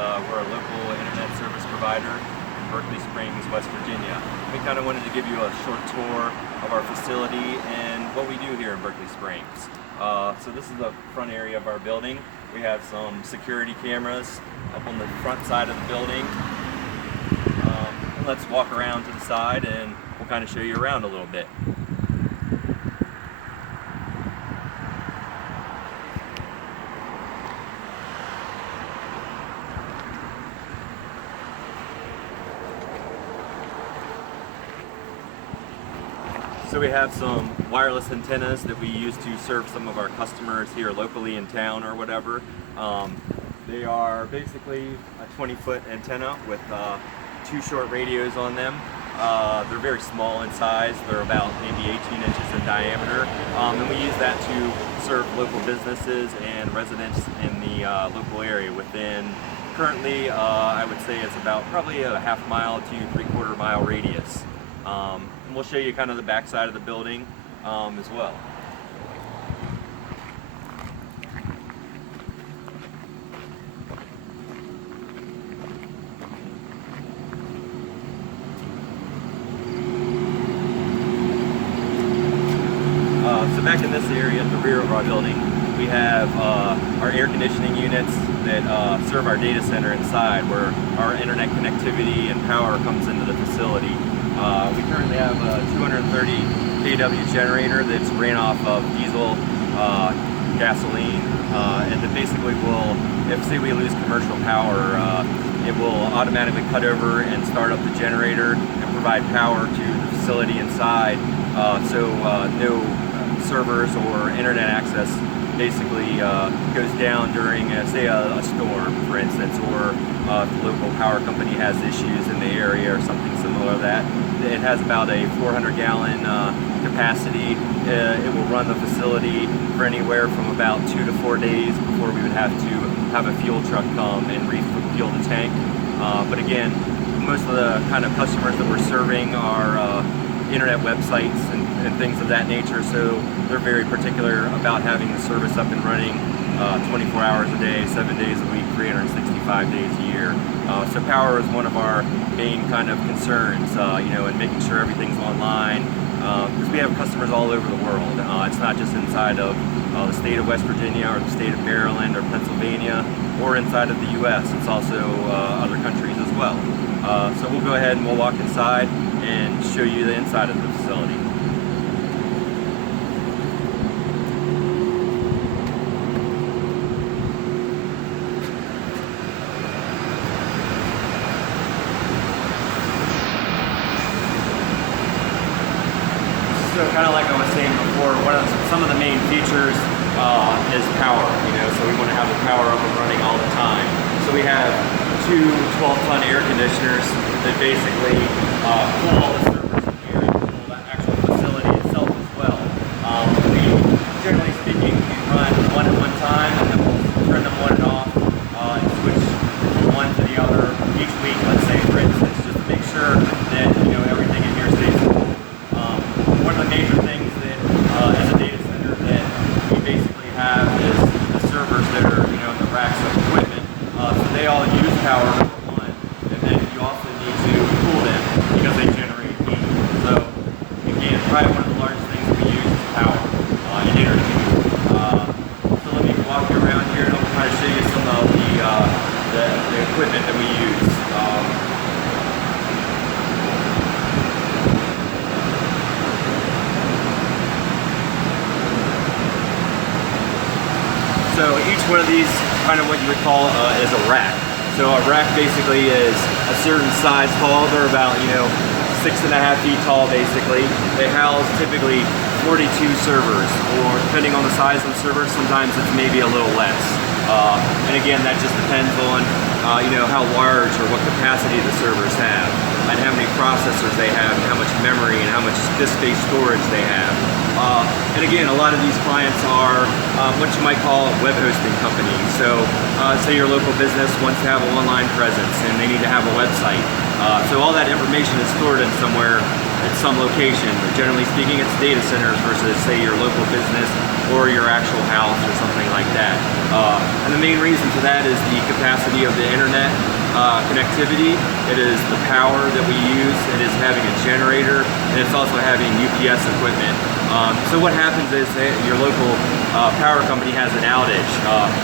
We're a local internet service provider in Berkeley Springs, West Virginia. We kind of wanted to give you a short tour of our facility and what we do here in Berkeley Springs. So this is the front area of our building. We have some security cameras up on the front side of the building. Let's walk around to the side and we'll kind of show you around a little bit. So we have some wireless antennas that we use to serve some of our customers here locally in town or whatever. They are basically a 20-foot antenna with two short radios on them. They're very small in size. They're about maybe 18 inches in diameter. And we use that to serve local businesses and residents in the local area within, currently, I would say it's about probably a half mile to 3/4 mile radius. And we'll show you kind of the back side of the building as well. So back in this area at the rear of our building, we have our air conditioning units that serve our data center inside, where our internet connectivity and power comes into the facility. We currently have a 230 kW generator that's ran off of diesel, gasoline, and that basically will, if say we lose commercial power, it will automatically cut over and start up the generator and provide power to the facility inside, so no servers or internet access basically goes down during, say, a storm, for instance, or if the local power company has issues in the area or something similar to that. It has about a 400-gallon capacity. It will run the facility for anywhere from about 2 to 4 days before we would have to have a fuel truck come and refuel the tank. But again, most of the kind of customers that we're serving are internet websites and things of that nature, so they're very particular about having the service up and running 24 hours a day, 7 days a week, 365 days a year. So power is one of our main kind of concerns, and making sure everything's online, because we have customers all over the world. It's not just inside of the state of West Virginia or the state of Maryland or Pennsylvania or inside of the U.S. It's also other countries as well. So we'll go ahead and we'll walk inside and show you the inside of the facility. So kind of like I was saying before, some of the main features is power, so we want to have the power up and running all the time. So we have two 12-ton air conditioners that basically cool all the servers in here and cool the actual facility itself as well. We, generally speaking, we run one at one time, and then we'll turn them on and off and switch from one to the other each week, let's say, for instance, just to make sure that everything in here stays cool. One of the major things that as a data center that we basically have is the servers that are in the racks of equipment. So they all use power, number one, and then you also need to cool them because they generate heat. So again, probably one of the largest things that we use is power and energy. So let me walk you around here and I'll kind of show you some of the equipment that we use. So each one of these, kind of what you would call is a rack. So a rack basically is a certain size tall. They're about 6.5 feet tall basically. They house typically 42 servers, or depending on the size of the server, sometimes it's maybe a little less. And again, that just depends on how large or what capacity the servers have, and how many processors they have, and how much memory and how much disk-based storage they have. And again, a lot of these clients are what you might call web hosting companies. So say your local business wants to have an online presence and they need to have a website. So all that information is stored in somewhere at some location. But generally speaking, it's data centers versus, say, your local business or your actual house or something like that. And the main reason for that is the capacity of the internet connectivity. It is the power that we use. It is having a generator, and it's also having UPS equipment. So what happens is your local power company has an outage.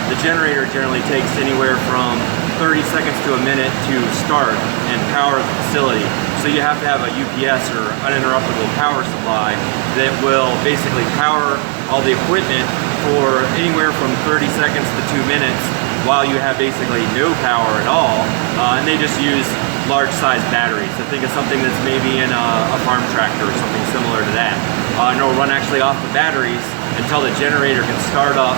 The generator generally takes anywhere from 30 seconds to a minute to start and power the facility. So you have to have a UPS or uninterruptible power supply that will basically power all the equipment for anywhere from 30 seconds to 2 minutes while you have basically no power at all. And they just use large size batteries. So think of something that's maybe in a farm tractor or something similar to that. And it'll run actually off the batteries until the generator can start up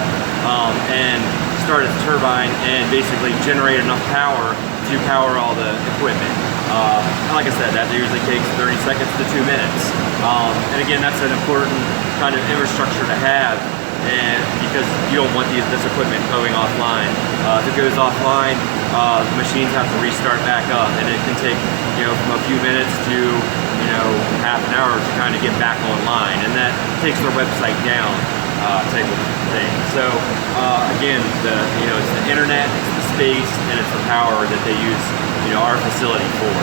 and start its turbine and basically generate enough power to power all the equipment. And like I said, that usually takes 30 seconds to 2 minutes. And again, that's an important kind of infrastructure to have, and because you don't want this equipment going offline. If it goes offline, the machines have to restart back up, and it can take from a few minutes to half an hour to kind of get back online, and that takes their website down, type of thing. So again, it's the internet, it's the space, and it's the power that they use our facility for.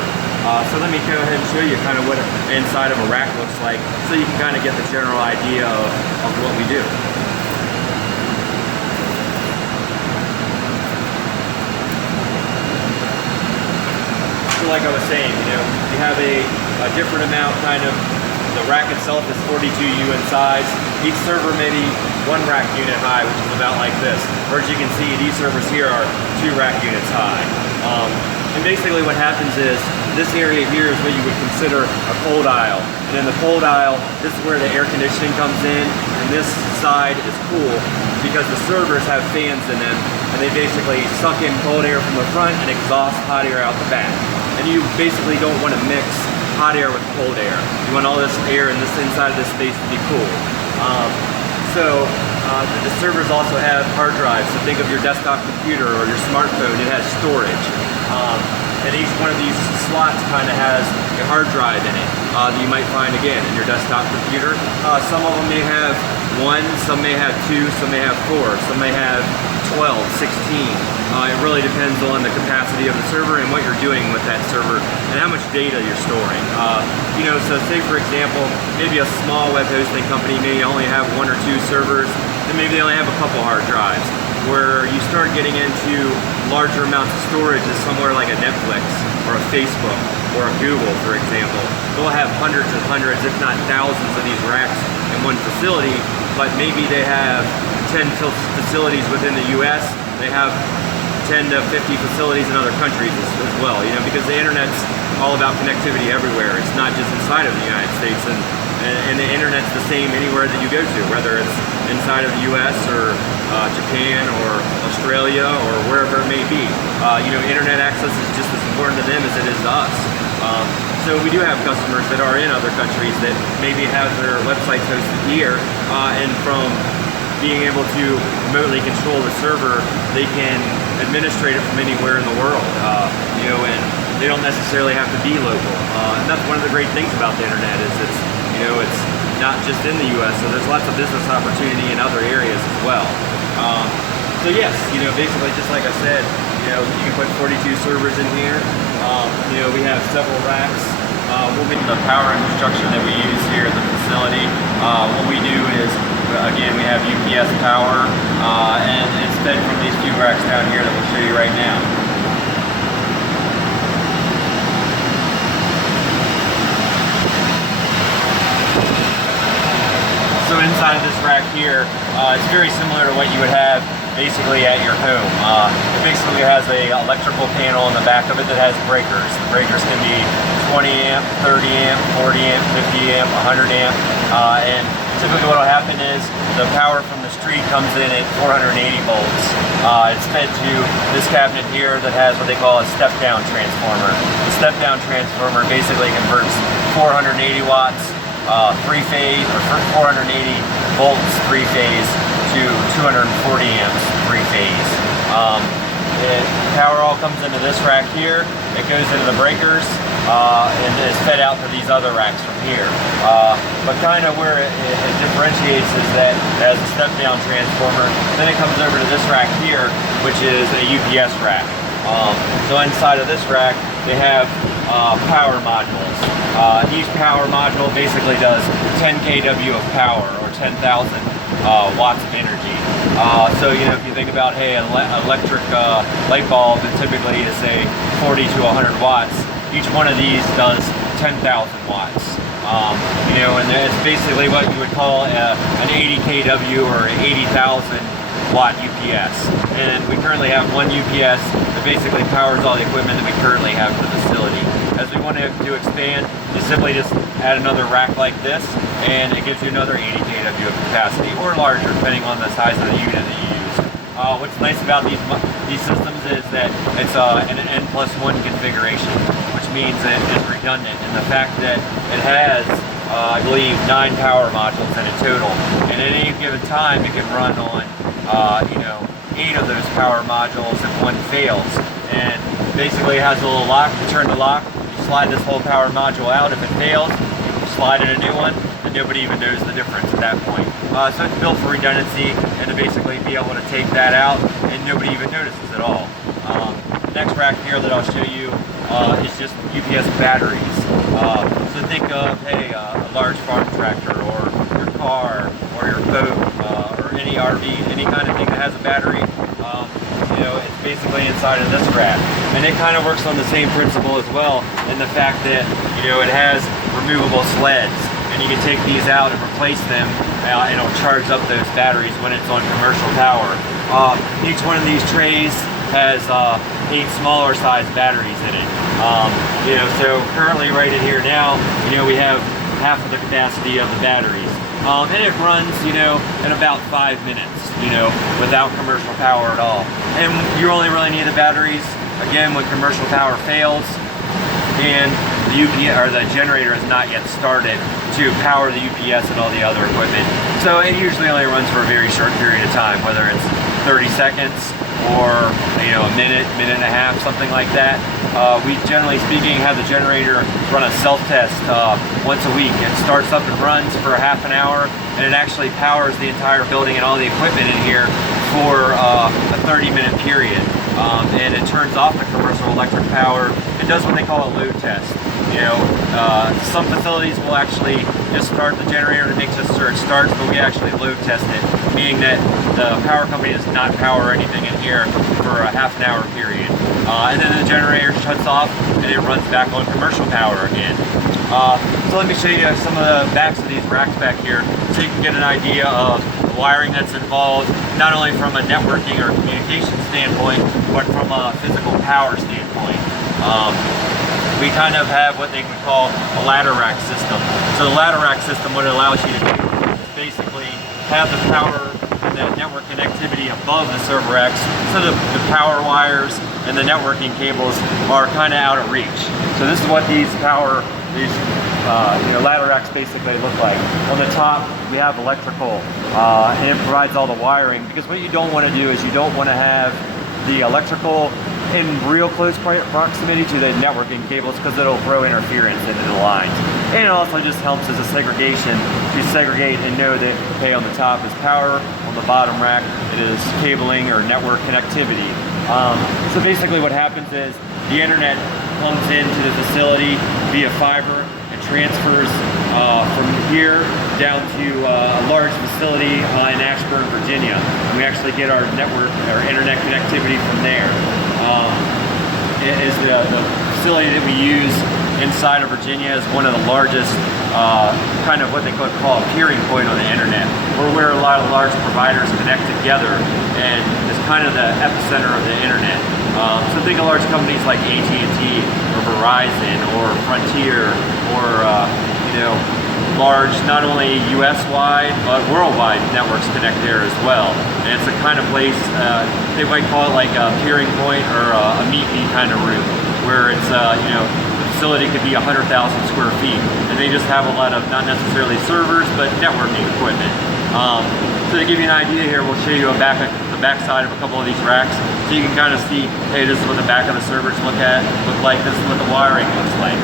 So let me go ahead and show you kind of what inside of a rack looks like, so you can kind of get the general idea of what we do. So like I was saying, you have a different amount, kind of, the rack itself is 42U in size. Each server may be 1 rack unit high, which is about like this. Or as you can see, these servers here are 2 rack units high. And basically what happens is, this area here is what you would consider a cold aisle. And in the cold aisle, this is where the air conditioning comes in, and this side is cool because the servers have fans in them, and they basically suck in cold air from the front and exhaust hot air out the back. And you basically don't want to mix hot air with cold air. You want all this air in this inside of this space to be cool. The servers also have hard drives. So think of your desktop computer or your smartphone. It has storage. And each one of these slots kind of has a hard drive in it that you might find, again, in your desktop computer. Some of them may have 1, some may have 2, some may have 4, some may have 12, 16. It really depends on the capacity of the server and what you're doing with that server and how much data you're storing. So say for example, maybe a small web hosting company may only have 1 or 2 servers, and maybe they only have a couple hard drives. Where you start getting into larger amounts of storage is somewhere like a Netflix or a Facebook or a Google, for example. They'll have hundreds and hundreds, if not thousands, of these racks in one facility, but maybe they have 10 facilities within the US. They have 10 to 50 facilities in other countries as well, because the internet's all about connectivity everywhere. It's not just inside of the United States, and the internet's the same anywhere that you go to, whether it's inside of the US or Japan or Australia or wherever it may be. Internet access is just as important to them as it is to us. So we do have customers that are in other countries that maybe have their websites hosted here, and from being able to remotely control the server, they can administrate it from anywhere in the world, and they don't necessarily have to be local. And that's one of the great things about the internet is it's not just in the US, so there's lots of business opportunity in other areas as well. So yes, basically just like I said, you can put 42 servers in here. We have several racks. We'll get the power infrastructure that we use here at the facility. What we do is, again, we have UPS power, and it's fed from these few racks down here that we'll show you right now. So inside of this rack here, it's very similar to what you would have basically at your home. It basically has a electrical panel in the back of it that has breakers. The breakers can be 20 amp, 30 amp, 40 amp, 50 amp, 100 amp, and typically what will happen is the power from the street comes in at 480 volts. It's fed to this cabinet here that has what they call a step-down transformer. The step-down transformer basically converts 480 watts 3-phase, or 480 volts 3-phase to 240 amps 3-phase. The power all comes into this rack here. It goes into the breakers. and is fed out to these other racks from here. But kind of where it differentiates is that it has a step-down transformer. Then it comes over to this rack here, which is a UPS rack. So inside of this rack, they have power modules. Each power module basically does 10 kW of power, or 10,000 watts of energy. So if you think about, hey, an electric light bulb, it typically is say 40 to 100 watts. Each one of these does 10,000 watts. And it's basically what you would call an 80 kW or 80,000 watt UPS. And we currently have one UPS that basically powers all the equipment that we currently have in the facility. As we want to expand, you simply just add another rack like this, and it gives you another 80 kW of capacity, or larger, depending on the size of the unit that you use. What's nice about these systems is that it's an N+1 configuration, which means that it's redundant, and the fact that it has, I believe, 9 power modules in it total, and at any given time it can run on 8 of those power modules if one fails. And basically it has a little lock. You turn the lock, you slide this whole power module out. If it fails, you slide in a new one, and nobody even knows the difference at that point. So it's built for redundancy and to basically be able to take that out and nobody even notices at all. The next rack here that I'll show you is just UPS batteries. So think of, hey, a large farm tractor, or your car, or your boat, or any RV, any kind of thing that has a battery. It's basically inside of this rack, and it kind of works on the same principle as well, in the fact that it has removable sleds, and you can take these out and replace them, and it'll charge up those batteries when it's on commercial power. Each one of these trays has 8 smaller size batteries in it. So currently right in here now, we have half of the capacity of the batteries. And it runs, in about 5 minutes, without commercial power at all. And you only really need the batteries, again, when commercial power fails and the the generator is not yet started to power the UPS and all the other equipment. So it usually only runs for a very short period of time, whether it's 30 seconds or a minute, minute and a half, something like that. We generally speaking have the generator run a self-test once a week. It starts up and runs for a half an hour, and it actually powers the entire building and all the equipment in here for a 30-minute period. And it turns off the commercial electric power and does what they call a load test. Some facilities will actually just start the generator to make sure it starts, but we actually load test it, meaning that the power company does not power anything in here for a half an hour period. And then the generator shuts off and it runs back on commercial power again. So let me show you some of the backs of these racks back here, so you can get an idea of the wiring that's involved, not only from a networking or communication standpoint, but from a physical power standpoint. We kind of have what they would call a ladder rack system. So the ladder rack system, what it allows you to do is basically have the power and the network connectivity above the server racks, so the power wires and the networking cables are kind of out of reach. So this is what these ladder racks basically look like. On the top, we have electrical, and it provides all the wiring, because what you don't want to do is you don't want to have the electrical in real close proximity to the networking cables, because it'll throw interference into the lines. And it also just helps as a segregation to segregate and know that, hey, on the top is power, on the bottom rack it is cabling or network connectivity. So basically what happens is the internet comes into the facility via fiber and transfers from here down to a large facility in Ashburn, Virginia. And we actually get our network, our internet connectivity from there. It is the facility that we use inside of Virginia is one of the largest kind of what they call a peering point on the internet, where a lot of large providers connect together, and it's kind of the epicenter of the internet. So think of large companies like AT&T or Verizon or Frontier, or large, not only US-wide but worldwide networks connect there as well. And it's a kind of place, they might call it like a peering point or a meet-me kind of room, where it's the facility could be 100,000 square feet, and they just have a lot of, not necessarily servers, but networking equipment. So to give you an idea here, we'll show you the the back side of a couple of these racks, so you can kind of see, hey, this is what the back of the servers look like, this is what the wiring looks like.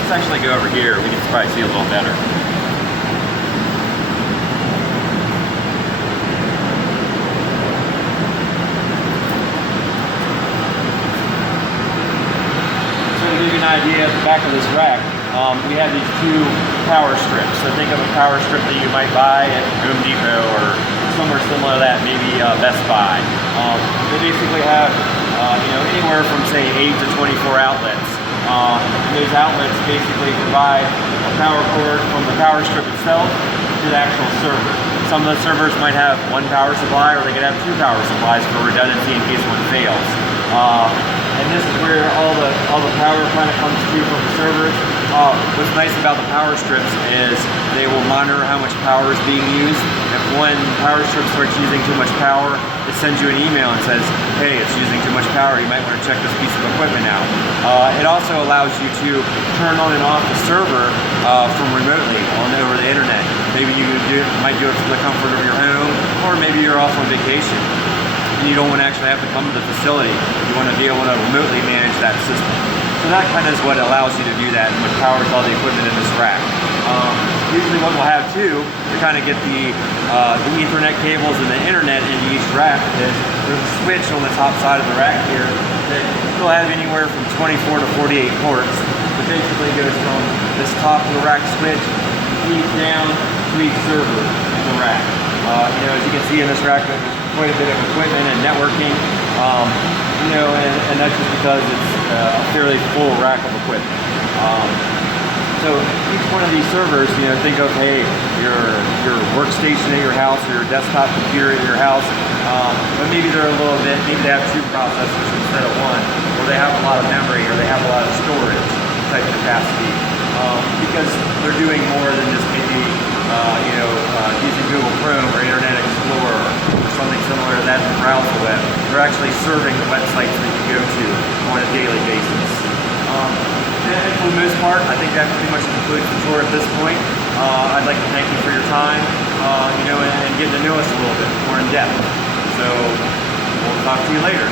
Let's actually go over here, we can probably see a little better. To give you an idea at the back of this rack, we have these two power strips. So think of a power strip that you might buy at Home Depot or somewhere similar to that, maybe Best Buy. They basically have anywhere from say 8 to 24 outlets. And those outlets basically provide a power cord from the power strip itself to the actual server. Some of the servers might have one power supply, or they could have two power supplies for redundancy in case one fails. And this is where all the power kind of comes through from the servers. What's nice about the power strips is they will monitor how much power is being used. If one power strip starts using too much power, it sends you an email and says, hey, it's using too much power, you might want to check this piece of equipment out. It also allows you to turn on and off the server from remotely over the internet. Maybe you might do it from the comfort of your home, or maybe you're off on vacation. You don't want to actually have to come to the facility. You want to be able to remotely manage that system. So that kind of is what allows you to do that and what powers all the equipment in this rack. Usually what we'll have too, to kind of get the Ethernet cables and the internet into each rack, is there's a switch on the top side of the rack here that will have anywhere from 24 to 48 ports. It basically goes from this top of the rack switch, feeds down to each server in the rack. As you can see in this rack, there's quite a bit of equipment and networking, and that's just because it's a fairly full rack of equipment. So each one of these servers, think of, hey, your workstation at your house or your desktop computer at your house, but maybe they're maybe they have two processors instead of one, or they have a lot of memory, or they have a lot of storage type capacity, because they're doing more than just maybe using Google Chrome or Internet Explorer or something similar to that to browse the web. They're actually serving the websites that you go to on a daily basis. And for the most part, I think that pretty much concludes the tour at this point. I'd like to thank you for your time, and getting to know us a little bit more in depth. So we'll talk to you later.